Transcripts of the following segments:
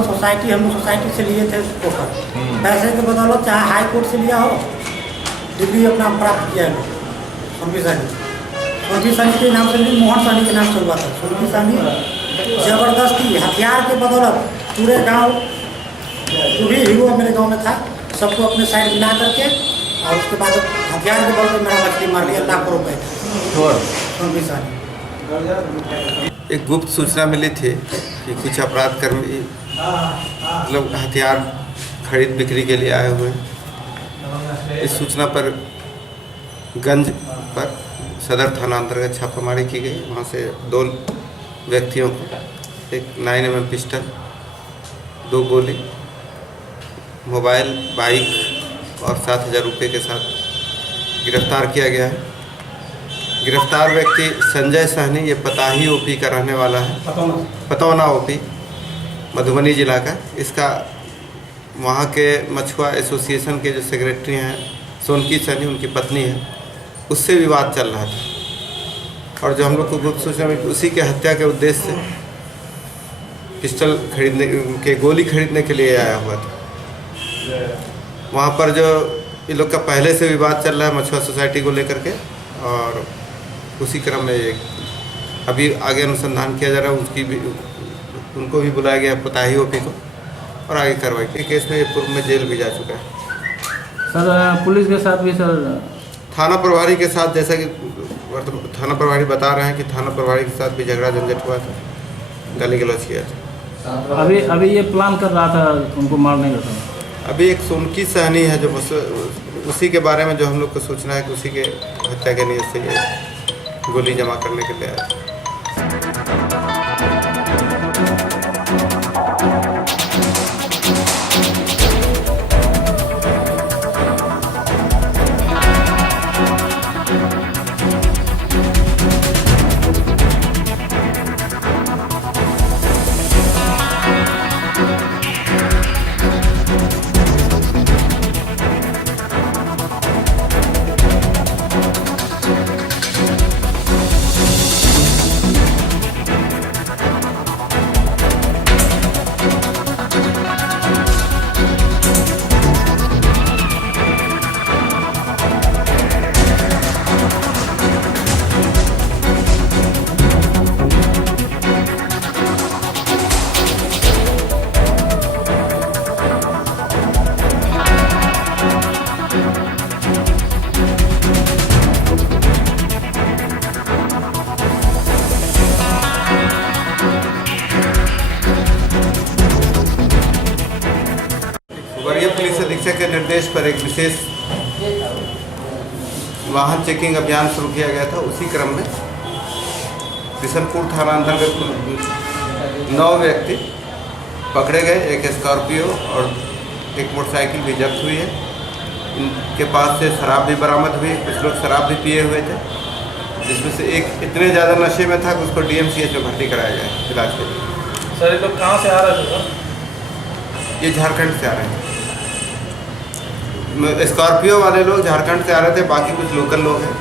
बदौलत सोसाइटी, हम लोग सोसाइटी से लिए थे पोखर, पैसे के बदौलत चाहे हाई कोर्ट से लिया हो, डिग्री अपना प्राप्त किया है। सोनकी सानी के नाम से नहीं, मोहन सानी के नाम से हुआ था। सोनकी सानी जबरदस्ती हथियार के बदौलत पूरे गांव, जो भी हीरो मेरे गांव में था, सबको अपने साइड मिला करके और उसके बाद हथियार के बल पर मेरा मछली मार लिया लाखों रुपए। सोनकी सानी एक गुप्त सूचना मिली थी कि कुछ अपराध कर्मी मतलब हथियार खरीद बिक्री के लिए आए हुए हैं। इस सूचना पर गंज पर सदर थाना अंतर्गत छापामारी की गई। वहाँ से 2 व्यक्तियों को, एक 9mm पिस्टल, 2 गोली, मोबाइल, बाइक और 7,000 रुपये के साथ गिरफ्तार किया गया है। गिरफ्तार व्यक्ति संजय सहनी, ये पताही ओपी का रहने वाला है, पतौना ओपी, मधुबनी जिला का। इसका वहाँ के मछुआ एसोसिएशन के जो सेक्रेटरी हैं सोनकी सहनी, उनकी पत्नी है, उससे विवाद चल रहा था और जो हम लोग को गुप्त सूचना में उसी के हत्या के उद्देश्य से पिस्टल खरीदने के, गोली खरीदने के लिए आया हुआ था। वहाँ पर जो ये लोग का पहले से विवाद चल रहा है मछुआ सोसाइटी को लेकर के, और उसी क्रम में अभी आगे अनुसंधान किया जा रहा है। उनको भी बुलाया गया पताही ओपी को और आगे कार्रवाई के केस में ये पूर्व में जेल भी जा चुका है। सर पुलिस के साथ भी सर थाना प्रभारी के साथ, जैसा कि थाना प्रभारी बता रहे हैं कि थाना प्रभारी के साथ भी झगड़ा झंझट हुआ था, गाली गलौज किया था। अभी ये प्लान कर रहा था उनको मारने का था। अभी एक सोनकी सहनी है जो उसी के बारे में जो हम लोग को सूचना है कि उसी के हत्या के नियत से ये गोली जमा करने के लिए आया था। वरीय पुलिस अधीक्षक के निर्देश पर एक विशेष वाहन चेकिंग अभियान शुरू किया गया था। उसी क्रम में किशनपुर थाना अंतर्गत 9 व्यक्ति पकड़े गए। एक स्कॉर्पियो और एक मोटरसाइकिल भी जब्त हुई है। इनके पास से शराब भी बरामद हुई। कुछ लोग शराब भी पिए हुए थे, जिसमें से एक इतने ज़्यादा नशे में था कि उसको DMCH में भर्ती कराया गया इलाज के लिए। सर ये लोग कहाँ से आ रहे थे सर? ये झारखंड से आ रहे हैं। स्कॉर्पियो वाले लोग झारखंड से आ रहे थे, बाकी कुछ लोकल लोग हैं।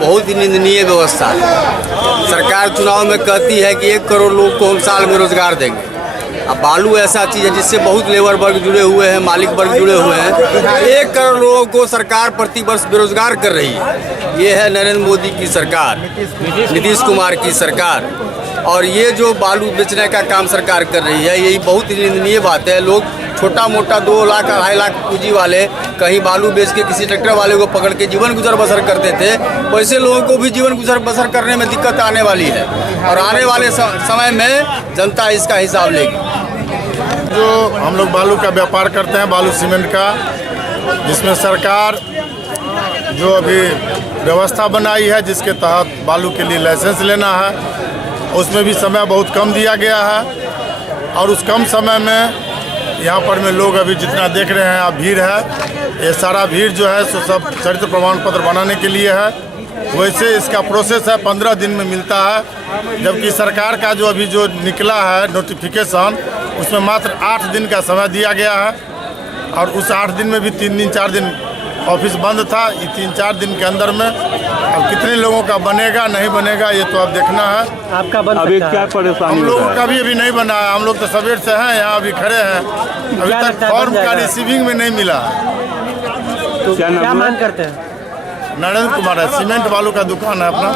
बहुत ही निंदनीय व्यवस्था। सरकार चुनाव में कहती है कि 1 करोड़ लोग को हम साल में रोजगार देंगे। अब बालू ऐसा चीज़ है जिससे बहुत लेबर वर्ग जुड़े हुए हैं, मालिक वर्ग जुड़े हुए हैं। 1 करोड़ लोगों को सरकार प्रति वर्ष बेरोजगार कर रही है। ये है नरेंद्र मोदी की सरकार, नीतीश कुमार की सरकार। और ये जो बालू बेचने का काम सरकार कर रही है, यही बहुत ही निंदनीय बात है। लोग छोटा मोटा 2 लाख 2.5 लाख पूंजी वाले कहीं बालू बेच के किसी ट्रैक्टर वाले को पकड़ के जीवन गुजर बसर करते थे, वैसे लोगों को भी जीवन गुजर बसर करने में दिक्कत आने वाली है और आने वाले समय में जनता इसका हिसाब लेगी। जो हम लोग बालू का व्यापार करते हैं, बालू सीमेंट का, जिसमें सरकार जो अभी व्यवस्था बनाई है जिसके तहत बालू के लिए लाइसेंस लेना है, उसमें भी समय बहुत कम दिया गया है और उस कम समय में यहाँ पर में लोग अभी जितना देख रहे हैं, अब भीड़ है, ये सारा भीड़ जो है सो सब चरित्र प्रमाण पत्र बनाने के लिए है। वैसे इसका प्रोसेस है 15 दिन में मिलता है, जबकि सरकार का जो अभी जो निकला है नोटिफिकेशन, उसमें मात्र 8 दिन का समय दिया गया है और उस 8 दिन में भी 3 दिन 4 दिन ऑफिस बंद था। ये 3-4 दिन के अंदर में अब कितने लोगों का बनेगा नहीं बनेगा ये तो अब देखना है। आपका बन अभी सकता क्या है? परेशानी हम हो लोगों रहा का है? भी अभी नहीं बना है, हम लोग तो सवेर से हैं यहाँ अभी खड़े हैं, अभी क्या तक लगता है फॉर्म बन का जाएगा? रिसीविंग में नहीं मिला। तो क्या नाम क्या है? मांग करते हैं? नरेंद्र कुमार है, सीमेंट बालू का दुकान है अपना।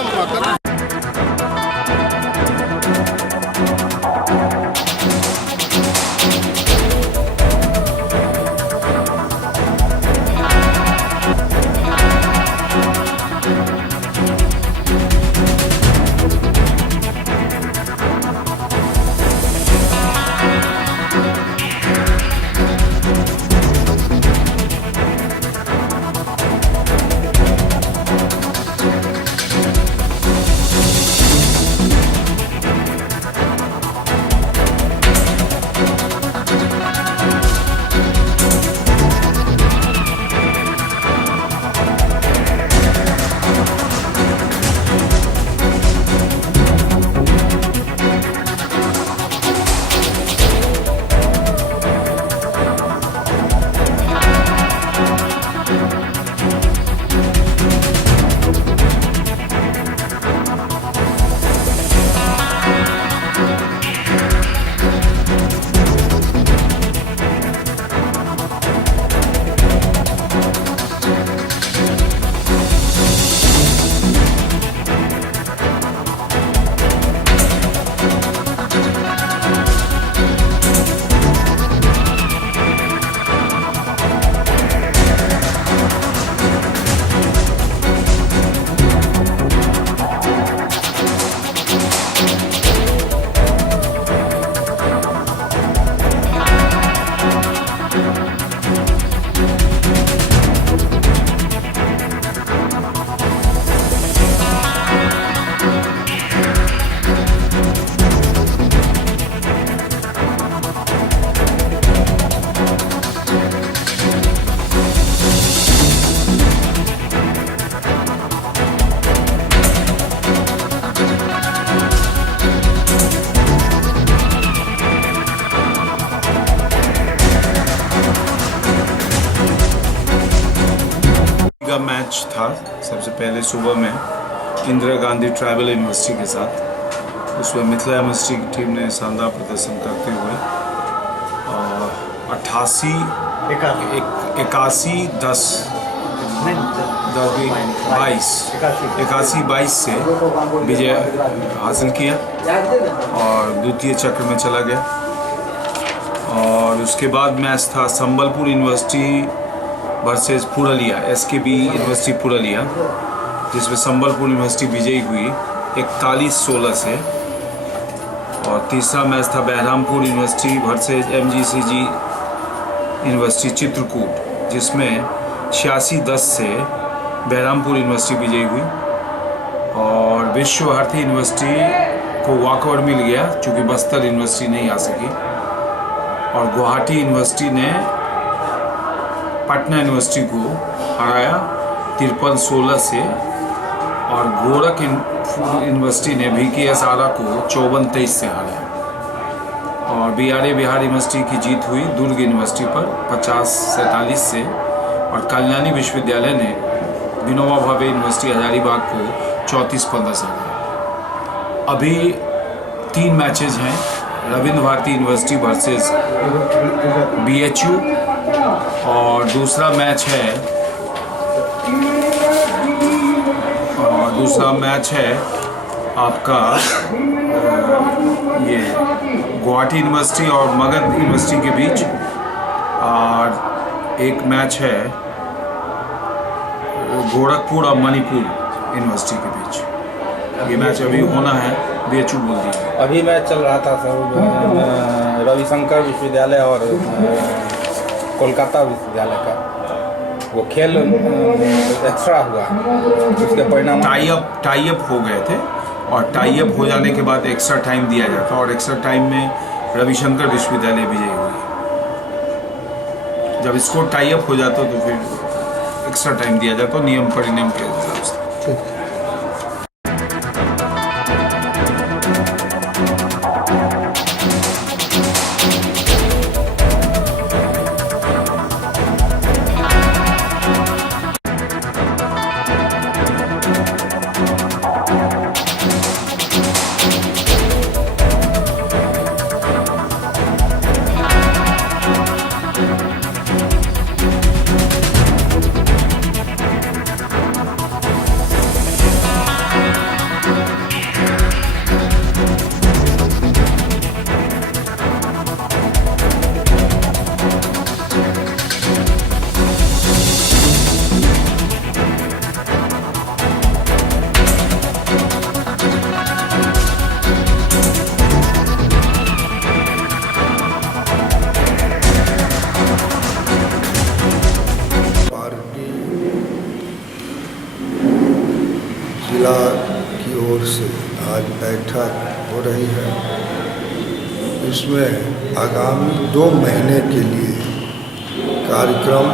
का मैच था सबसे पहले सुबह में इंदिरा गांधी ट्राइबल यूनिवर्सिटी के साथ। उसमें मिथिला यूनिवर्सिटी की टीम ने शानदार प्रदर्शन करते हुए 81-22 से विजय हासिल किया और द्वितीय चक्र में चला गया। और उसके बाद मैच था Sambalpur university versus Purulia, SKB university Purulia, जिसमें संबलपुर यूनिवर्सिटी विजयी हुई 41-16 से। और तीसरा मैच था Berhampur university versus MGCG university Chitrakoot, जिसमें 86-10 से बहरामपुर यूनिवर्सिटी विजयी हुई। और विश्व भारती यूनिवर्सिटी को वॉकआउट मिल गया चूँकि बस्तर यूनिवर्सिटी नहीं आ सकी। और गुवाहाटी यूनिवर्सिटी ने पटना यूनिवर्सिटी को हराया 53-16 से। और गोरख यूनिवर्सिटी ने VKS आरा को 54-23 से हराया। और बिहार यूनिवर्सिटी की जीत हुई दुर्ग यूनिवर्सिटी पर 50-47 से। और कल्याणी विश्वविद्यालय ने विनोबा भावे यूनिवर्सिटी हजारीबाग को 34-15 से हराया। अभी 3 मैचेज हैं, Ravindra Bharati university versus BHU, और दूसरा मैच है आपका ये गुवाहाटी यूनिवर्सिटी और मगध यूनिवर्सिटी के बीच, और एक मैच है गोरखपुर और मणिपुर यूनिवर्सिटी के बीच। ये मैच अभी होना है, BHU बोल दिया। अभी मैच चल रहा था सर रविशंकर विश्वविद्यालय और कोलकाता विश्वविद्यालय का, वो खेल एक्स्ट्रा हुआ, उसके परिणाम टाई अप हो गए थे और टाई अप हो जाने के बाद एक्स्ट्रा टाइम दिया जाता और एक्स्ट्रा टाइम में रविशंकर विश्वविद्यालय विजयी हुई। जब इसको टाई अप हो जाता तो फिर एक्स्ट्रा टाइम दिया जाता नियम परिनियम के हिसाब से। जिला की ओर से आज बैठक हो रही है। इसमें आगामी 2 महीने के लिए कार्यक्रम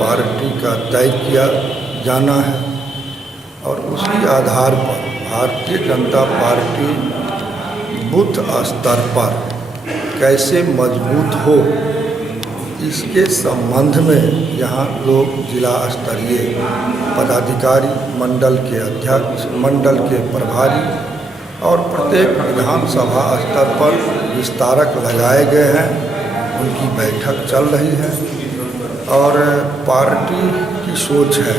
पार्टी का तय किया जाना है और उसी आधार पर भारतीय जनता पार्टी बूथ स्तर पर कैसे मजबूत हो, इसके संबंध में यहाँ लोग जिला स्तरीय पदाधिकारी, मंडल के अध्यक्ष, मंडल के प्रभारी और प्रत्येक विधानसभा स्तर पर विस्तारक लगाए गए हैं, उनकी बैठक चल रही है। और पार्टी की सोच है,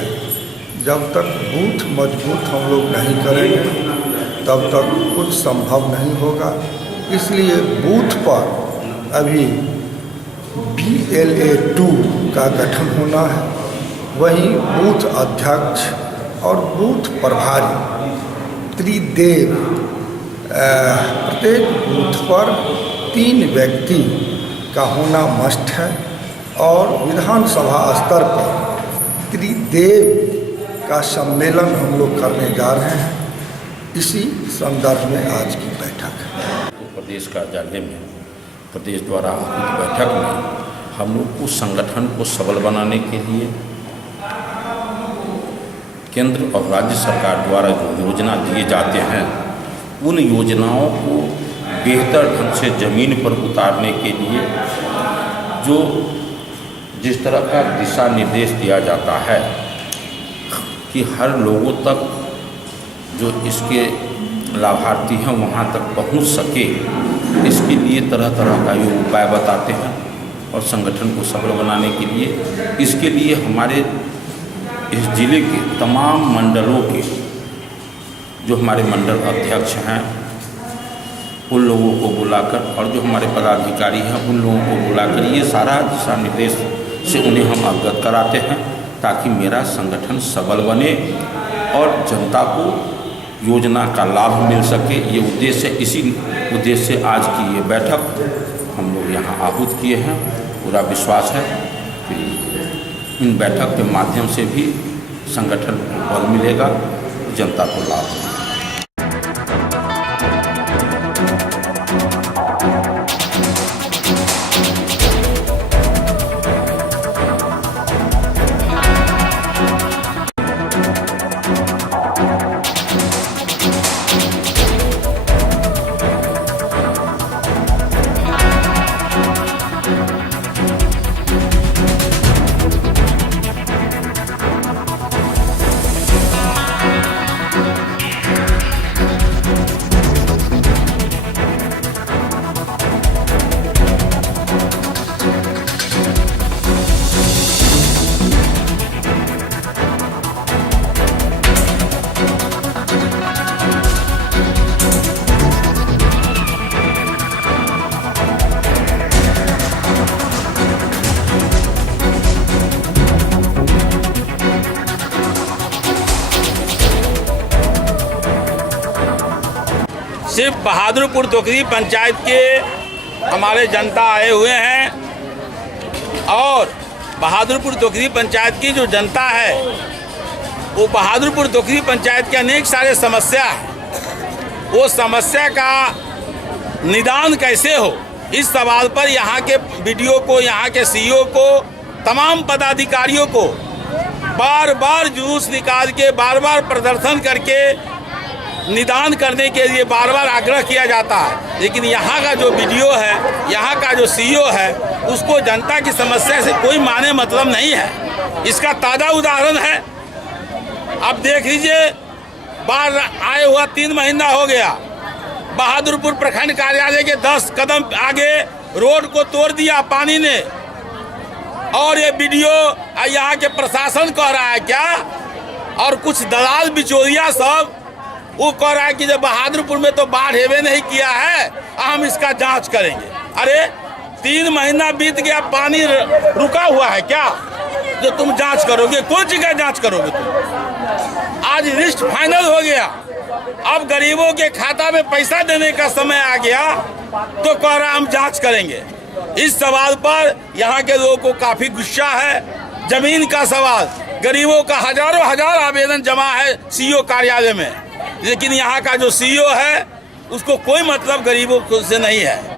जब तक बूथ मजबूत हम लोग नहीं करेंगे तब तक कुछ संभव नहीं होगा। इसलिए बूथ पर अभी BLA-2 का गठन होना है, वहीं बूथ अध्यक्ष और बूथ प्रभारी त्रिदेव, प्रत्येक बूथ पर 3 व्यक्ति का होना मस्ट है और विधानसभा स्तर पर त्रिदेव का सम्मेलन हम लोग करने जा रहे हैं। इसी संदर्भ में आज की बैठक है। तो प्रदेश कार्यालय में प्रदेश द्वारा आयोजित बैठक में हम लोग उस संगठन को सबल बनाने के लिए केंद्र और राज्य सरकार द्वारा जो योजना दिए जाते हैं, उन योजनाओं को बेहतर ढंग से ज़मीन पर उतारने के लिए जो जिस तरह का दिशा निर्देश दिया जाता है कि हर लोगों तक जो इसके लाभार्थी हैं वहाँ तक पहुँच सके, इसके लिए तरह तरह का ये उपाय बताते हैं और संगठन को सबल बनाने के लिए इसके लिए हमारे इस जिले के तमाम मंडलों के जो हमारे मंडल अध्यक्ष हैं उन लोगों को बुलाकर और जो हमारे पदाधिकारी हैं उन लोगों को बुलाकर ये सारा दिशा निर्देश से उन्हें हम अवगत कराते हैं ताकि मेरा संगठन सबल बने और जनता को योजना का लाभ मिल सके। ये उद्देश्य, इसी उद्देश्य से आज की ये बैठक हम लोग यहाँ आहूत किए हैं। पूरा विश्वास है कि इन बैठक के माध्यम से भी संगठन को बल मिलेगा, जनता को लाभ मिलेगा। बहादुरपुर टोकरी पंचायत के हमारे जनता आए हुए हैं और बहादुरपुर टोकरी पंचायत की जो जनता है वो बहादुरपुर टोकरी पंचायत के अनेक सारे समस्या है, वो समस्या का निदान कैसे हो, इस सवाल पर यहाँ के बीडीओ को, यहाँ के सीईओ को, तमाम पदाधिकारियों को बार बार जुलूस निकाल के, बार बार प्रदर्शन करके निदान करने के लिए बार बार आग्रह किया जाता है। लेकिन यहाँ का जो बीडीओ है, यहाँ का जो सीईओ है, उसको जनता की समस्या से कोई माने मतलब नहीं है। इसका ताज़ा उदाहरण है, अब देख लीजिए, बाढ़ आए हुआ 3 महीना हो गया, बहादुरपुर प्रखंड कार्यालय के 10 कदम आगे रोड को तोड़ दिया पानी ने, और ये बीडीओ यहाँ के प्रशासन कह रहा है क्या, और कुछ दलाल बिचौलिया सब वो कह रहा है कि जब बहादुरपुर में तो बाढ़ हेवे नहीं किया है, हम इसका जांच करेंगे। अरे 3 महीना बीत गया, पानी रुका हुआ है क्या जो तुम जांच करोगे? कौन चीज का जांच करोगे तुम? आज लिस्ट फाइनल हो गया, अब गरीबों के खाता में पैसा देने का समय आ गया तो कह रहा हम जांच करेंगे। इस सवाल पर यहाँ के लोगों को काफी गुस्सा है। जमीन का सवाल, गरीबों का हजारों हजार आवेदन जमा है सीईओ कार्यालय में, लेकिन यहाँ का जो सीईओ है उसको कोई मतलब गरीबों से नहीं है।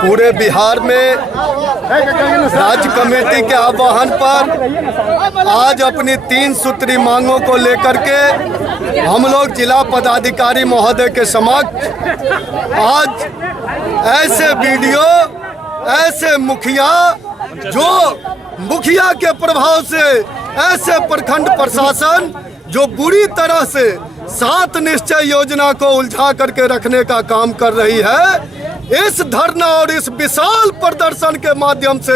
पूरे बिहार में राज्य कमेटी के आह्वान पर आज अपनी 3 सूत्री मांगों को लेकर के हम लोग जिला पदाधिकारी महोदय के समक्ष आज ऐसे बीडीओ, ऐसे मुखिया, जो मुखिया के प्रभाव से ऐसे प्रखंड प्रशासन जो बुरी तरह से 7 निश्चय योजना को उलझा करके रखने का काम कर रही है, इस धरना और इस विशाल प्रदर्शन के माध्यम से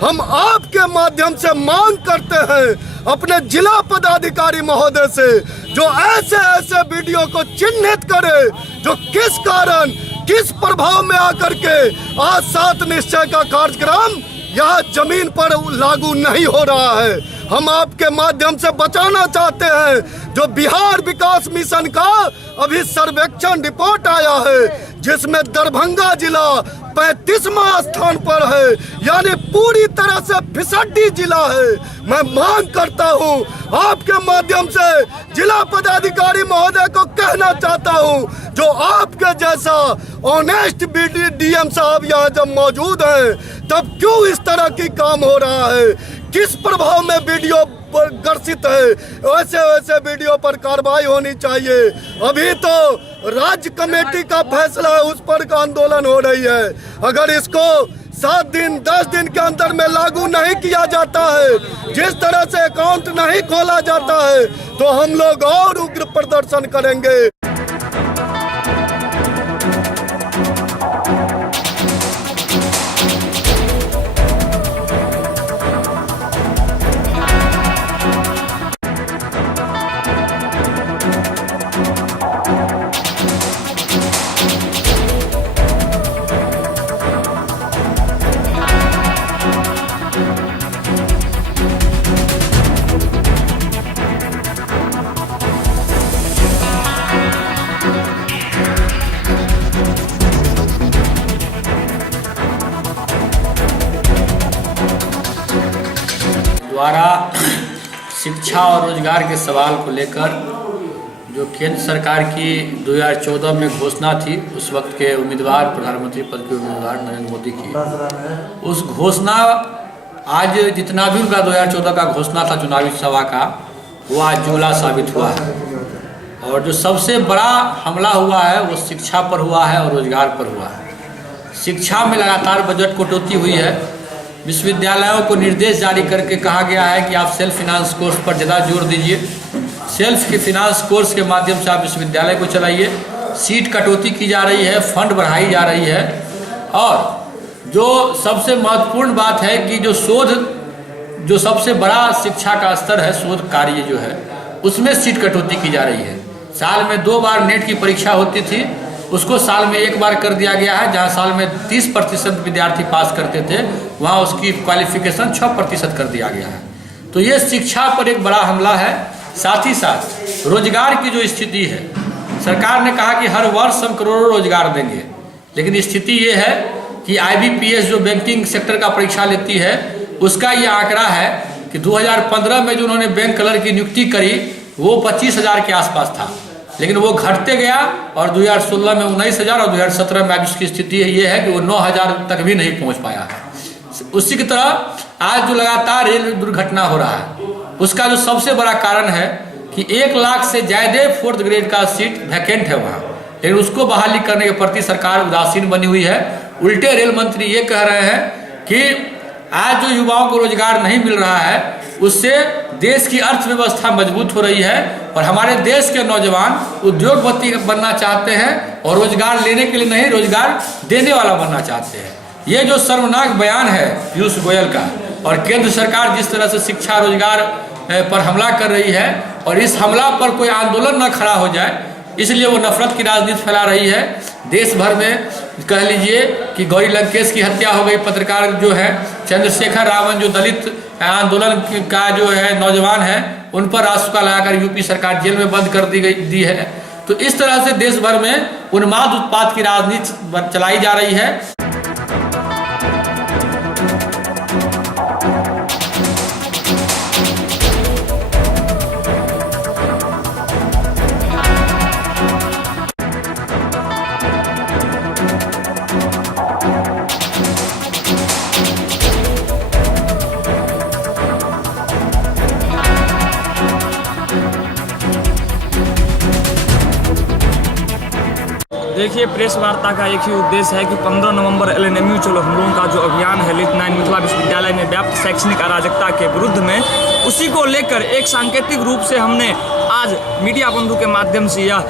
हम आपके माध्यम से मांग करते हैं अपने जिला पदाधिकारी महोदय से, जो ऐसे ऐसे वीडियो को चिन्हित करे जो किस कारण, किस प्रभाव में आकर के आज 7 निश्चय का कार्यक्रम यहाँ जमीन पर लागू नहीं हो रहा है। हम आपके माध्यम से बचाना चाहते हैं जो बिहार विकास मिशन का अभी सर्वेक्षण रिपोर्ट आया है, जिसमें दरभंगा जिला 35वां स्थान पर है, यानी पूरी तरह से फिसड्डी जिला है। मैं मांग करता हूं आपके माध्यम से जिला पदाधिकारी महोदय को कहना चाहता हूं, जो आपके जैसा ऑनेस्ट डीएम साहब यहाँ जब मौजूद हैं तब क्यों इस तरह की काम हो रहा है, किस प्रभाव में वीडियो ग्रसित है, वैसे वैसे वीडियो पर कार्रवाई होनी चाहिए। अभी तो राज्य कमेटी का फैसला है, उस पर का आंदोलन हो रही है। अगर इसको 7 दिन 10 दिन के अंदर में लागू नहीं किया जाता है, जिस तरह से अकाउंट नहीं खोला जाता है, तो हम लोग और उग्र प्रदर्शन करेंगे। द्वारा शिक्षा और रोजगार के सवाल को लेकर जो केंद्र सरकार की 2014 में घोषणा थी, उस वक्त के उम्मीदवार, प्रधानमंत्री पद के उम्मीदवार नरेंद्र मोदी की, उस घोषणा आज जितना भी उनका 2014 का घोषणा था चुनावी सभा का, वो आज जुमला साबित हुआ है। और जो सबसे बड़ा हमला हुआ है वो शिक्षा पर हुआ है और रोजगार पर हुआ है। शिक्षा में लगातार बजट कटौती हुई है। विश्वविद्यालयों को निर्देश जारी करके कहा गया है कि आप सेल्फ फिनांस कोर्स पर ज़्यादा जोर दीजिए। सेल्फ के फिनांस कोर्स के माध्यम से आप विश्वविद्यालय को चलाइए। सीट कटौती की जा रही है, फंड बढ़ाई जा रही है। और जो सबसे महत्वपूर्ण बात है कि जो शोध, जो सबसे बड़ा शिक्षा का स्तर है, शोध कार्य जो है, उसमें सीट कटौती की जा रही है। साल में 2 बार नेट की परीक्षा होती थी, उसको साल में 1 बार कर दिया गया है। जहां साल में 30% विद्यार्थी पास करते थे, वहां उसकी क्वालिफिकेशन 6% कर दिया गया है। तो ये शिक्षा पर एक बड़ा हमला है। साथ ही साथ रोजगार की जो स्थिति है, सरकार ने कहा कि हर वर्ष हम करोड़ों रोजगार देंगे, लेकिन स्थिति ये है कि IBPS जो बैंकिंग सेक्टर का परीक्षा लेती है, उसका ये आंकड़ा है कि 2015 में जो उन्होंने बैंक क्लर्क की नियुक्ति करी वो 25,000 के आसपास था, लेकिन वो घटते गया और 2016 में 19,000 और 2017 में आज उसकी स्थिति ये है कि वो 9,000 तक भी नहीं पहुंच पाया है। उसी की तरह आज जो लगातार रेल दुर्घटना हो रहा है, उसका जो सबसे बड़ा कारण है कि 1 लाख से ज़्यादा 4th ग्रेड का सीट वैकेंट है वहाँ, लेकिन उसको बहाली करने के प्रति सरकार उदासीन बनी हुई है। उल्टे रेल मंत्री ये कह रहे हैं कि आज जो युवाओं को रोजगार नहीं मिल रहा है, उससे देश की अर्थव्यवस्था मजबूत हो रही है और हमारे देश के नौजवान उद्योगपति बनना चाहते हैं और रोजगार लेने के लिए नहीं, रोजगार देने वाला बनना चाहते हैं। ये जो शर्मनाक बयान है पीयूष गोयल का, और केंद्र सरकार जिस तरह से शिक्षा रोजगार पर हमला कर रही है और इस हमला पर कोई आंदोलन न खड़ा हो जाए, इसलिए वो नफरत की राजनीति फैला रही है। देश भर में कह लीजिए कि गौरी लंकेश की हत्या हो गई, पत्रकार जो है चंद्रशेखर रावण जो दलित आंदोलन का जो है नौजवान है, उन पर रासुका लगाकर यूपी सरकार जेल में बंद कर दी है। तो इस तरह से देश भर में उन्माद उत्पाद की राजनीति चलाई जा रही है। देखिए, प्रेस वार्ता का एक ही उद्देश्य है कि 15 नवंबर LNMU चलो हम लोगों का जो अभियान है लिट 9 मिथिला विश्वविद्यालय में व्याप्त शैक्षणिक अराजकता के विरुद्ध में, उसी को लेकर एक सांकेतिक रूप से हमने आज मीडिया बंधु के माध्यम से यह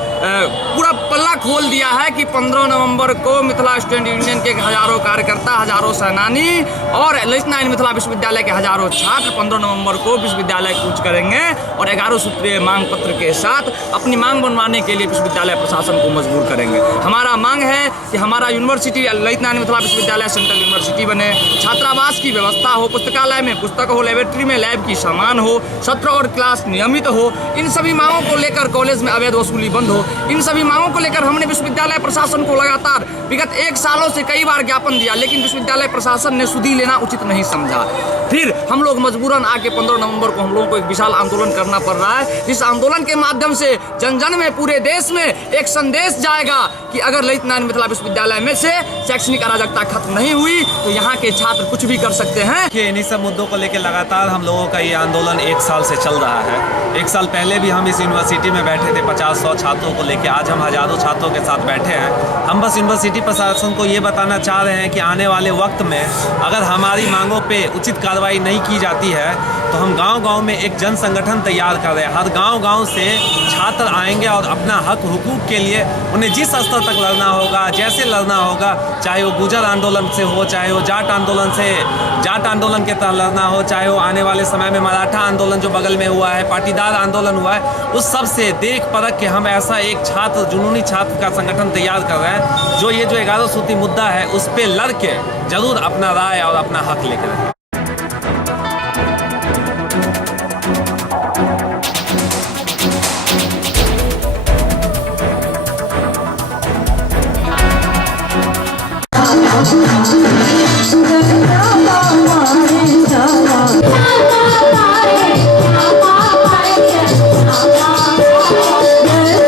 पूरा पल्ला खोल दिया है कि 15 नवंबर को मिथिला स्टूडेंट यूनियन के हजारों कार्यकर्ता, हजारों सेनानी और लिट 9 मिथिला विश्वविद्यालय के हजारों छात्र 15 नवंबर को विश्वविद्यालय कूच करेंगे और 11 सूत्रीय मांग पत्र के साथ अपनी मांग बनवाने के लिए विश्वविद्यालय प्रशासन को मजबूर करेंगे। हमारा मांग है कि हमारा यूनिवर्सिटी लिट 9 मिथिला विश्वविद्यालय सेंट्रल यूनिवर्सिटी बने, छात्रावास की व्यवस्था हो, पुस्तकालय में पुस्तक हो, लेबोरेटरी में लैब की सामान हो, सत्र और क्लास नियमित हो। इन सभी मांगों को लेकर कॉलेज में अवैध वसूली बंद हो। इन सभी मांगों को लेकर हमने विश्वविद्यालय प्रशासन को लगातार विगत 1 सालों से कई बार ज्ञापन दिया, लेकिन विश्वविद्यालय प्रशासन ने सुधी लेना उचित नहीं समझा। फिर हम लोग मजबूरन आके 15 नवंबर को हम लोगों को एक विशाल आंदोलन करना पड़ रहा है। इस आंदोलन के माध्यम से जन जन में, पूरे देश में एक संदेश जाएगा कि अगर लिट 9 मिथिला विश्वविद्यालय में से शैक्षणिक अराजकता खत्म नहीं हुई तो यहाँ के छात्र कुछ भी कर सकते हैं। कि इन्हीं सब मुद्दों को लेकर लगातार हम लोगों का ये आंदोलन 1 साल से चल रहा है। 1 साल पहले भी हम इस यूनिवर्सिटी में बैठे थे 50-100 छात्रों को लेकर, आज हम हजारों छात्रों के साथ बैठे हैं। हम बस यूनिवर्सिटी प्रशासन को ये बताना चाह रहे हैं कि आने वाले वक्त में अगर हमारी मांगों पे उचित कार्रवाई नहीं की जाती है तो हम गांव-गांव में एक जन संगठन तैयार कर रहे हैं। हर गांव-गांव से छात्र आएंगे और अपना हक हुकूक के लिए उन्हें जिस स्तर तक लड़ना होगा, जैसे लड़ना होगा, चाहे वो गुर्जर आंदोलन से हो, चाहे वो जाट आंदोलन के तहत लड़ना हो, चाहे वो आने वाले समय में मराठा आंदोलन जो बगल में हुआ है, पाटीदार आंदोलन हुआ है, उस सब से देख परख के हम ऐसा एक जुनूनी छात्र का संगठन तैयार कर रहे हैं जो ये जो 11 सूत्री मुद्दा है उस पर लड़ के जरूर अपना राय और अपना हक लेकर रहे। Yeah.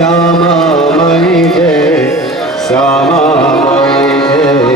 श्यामा मणि जय श्यामा मणि जय